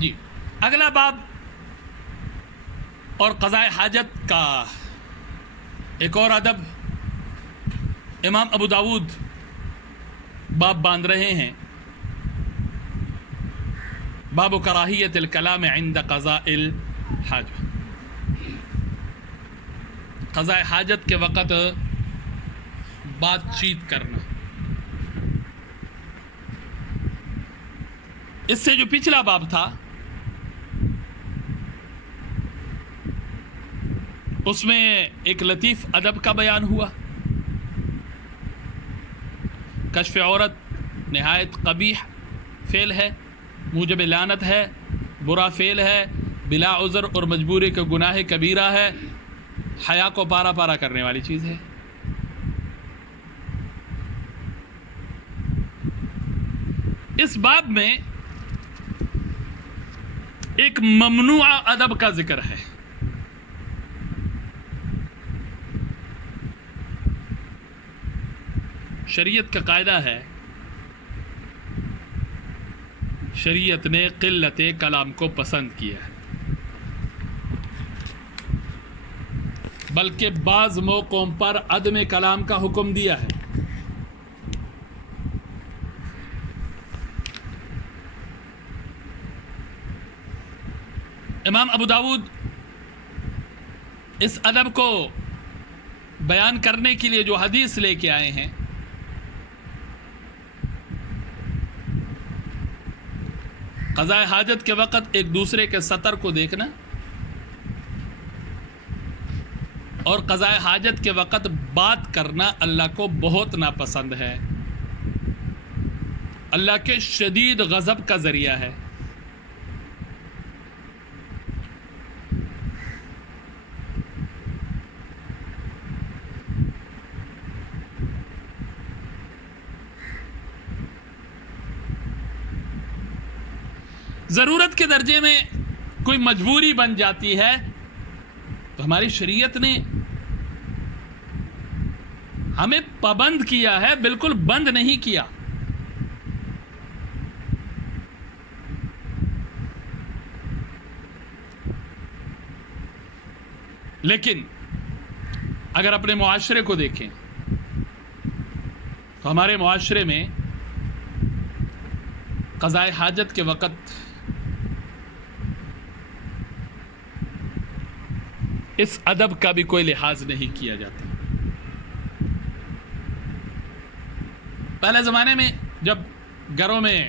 جی اگلا باب اور قضاء حاجت کا ایک اور ادب امام ابو داود باب باندھ رہے ہیں، باب کراہیت الکلام عند قضاء الحاجہ، قضاء حاجت کے وقت بات چیت کرنا۔ اس سے جو پچھلا باب تھا اس میں ایک لطیف ادب کا بیان ہوا، کشف عورت نہایت قبیح فعل ہے، موجب لعنت ہے، برا فعل ہے، بلا عذر اور مجبوری کا گناہ کبیرہ ہے، حیا کو پارا پارا کرنے والی چیز ہے۔ اس باب میں ایک ممنوع ادب کا ذکر ہے۔ شریعت کا قاعدہ ہے، شریعت نے قلت کلام کو پسند کیا ہے، بلکہ بعض موقعوں پر عدم کلام کا حکم دیا ہے۔ امام ابو داود اس ادب کو بیان کرنے کے لیے جو حدیث لے کے آئے ہیں، قضاء حاجت کے وقت ایک دوسرے کے سطر کو دیکھنا اور قضاء حاجت کے وقت بات کرنا اللہ کو بہت ناپسند ہے، اللہ کے شدید غضب کا ذریعہ ہے۔ ضرورت کے درجے میں کوئی مجبوری بن جاتی ہے تو ہماری شریعت نے ہمیں پابند کیا ہے، بالکل بند نہیں کیا۔ لیکن اگر اپنے معاشرے کو دیکھیں تو ہمارے معاشرے میں قضاء حاجت کے وقت اس ادب کا بھی کوئی لحاظ نہیں کیا جاتا۔ پہلے زمانے میں جب گھروں میں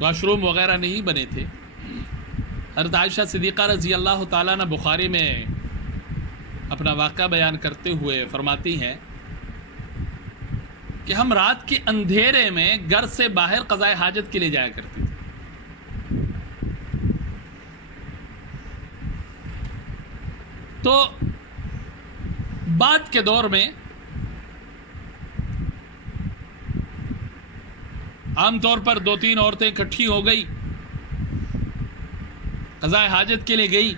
واش روم وغیرہ نہیں بنے تھے، حضرت عائشہ صدیقہ رضی اللہ تعالیٰ نے بخاری میں اپنا واقعہ بیان کرتے ہوئے فرماتی ہیں کہ ہم رات کے اندھیرے میں گھر سے باہر قضاء حاجت کے لیے جایا کرتے تھے۔ تو بعد کے دور میں عام طور پر 2-3 عورتیں اکٹھی ہو گئی، قضاء حاجت کے لیے گئی،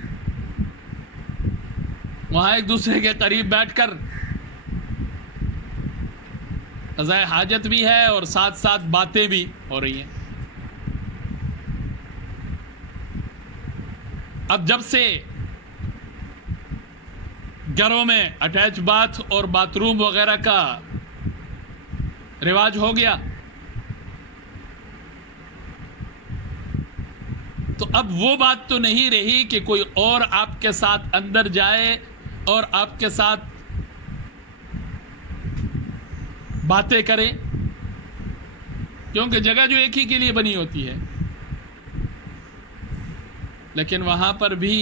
وہاں ایک دوسرے کے قریب بیٹھ کر قضاء حاجت بھی ہے اور ساتھ ساتھ باتیں بھی ہو رہی ہیں۔ اب جب سے گھروں میں اٹیچ باتھ اور باتھ روم وغیرہ کا رواج ہو گیا تو اب وہ بات تو نہیں رہی کہ کوئی اور آپ کے ساتھ اندر جائے اور آپ کے ساتھ باتیں کرے، کیونکہ جگہ جو ایک ہی کے لیے بنی ہوتی ہے۔ لیکن وہاں پر بھی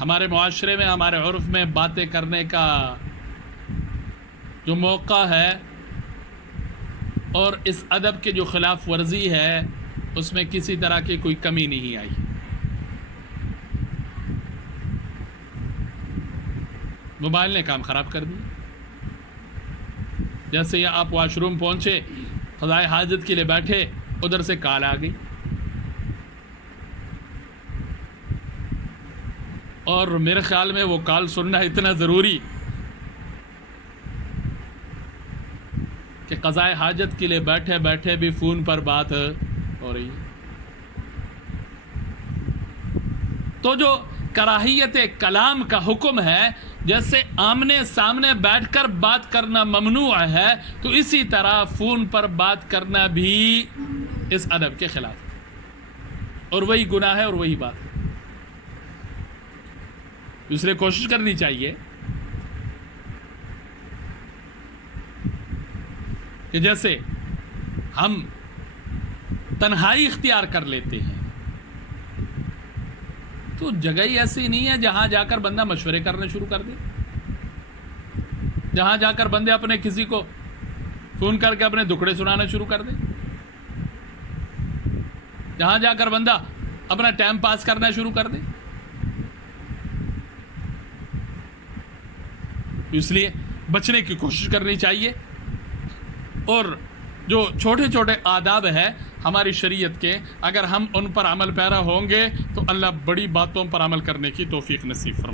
ہمارے معاشرے میں، ہمارے عرف میں باتیں کرنے کا جو موقع ہے اور اس ادب کے جو خلاف ورزی ہے اس میں کسی طرح کی کوئی کمی نہیں آئی۔ موبائل نے کام خراب کر دیا۔ جیسے یہ آپ واش روم پہنچے، قضاء حاجت کے لیے بیٹھے، ادھر سے کال آ گئی اور میرے خیال میں وہ کال سننا اتنا ضروری کہ قضاء حاجت کے لیے بیٹھے بیٹھے بھی فون پر بات ہو رہی ہے. تو جو کراہیت کلام کا حکم ہے، جیسے آمنے سامنے بیٹھ کر بات کرنا ممنوع ہے، تو اسی طرح فون پر بات کرنا بھی اس ادب کے خلاف ہے، اور وہی گناہ ہے اور وہی بات ہے. اس لیے کوشش کرنی چاہیے کہ جیسے ہم تنہائی اختیار کر لیتے ہیں، تو جگہ ہی ایسی نہیں ہے جہاں جا کر بندہ مشورے کرنے شروع کر دے، جہاں جا کر بندے اپنے کسی کو فون کر کے اپنے دکھڑے سنانا شروع کر دے، جہاں جا کر بندہ اپنا ٹائم پاس کرنا شروع کر دے. اس لیے بچنے کی کوشش کرنی چاہیے، اور جو چھوٹے چھوٹے آداب ہیں ہماری شریعت کے، اگر ہم ان پر عمل پیرا ہوں گے تو اللہ بڑی باتوں پر عمل کرنے کی توفیق نصیب فرمائے.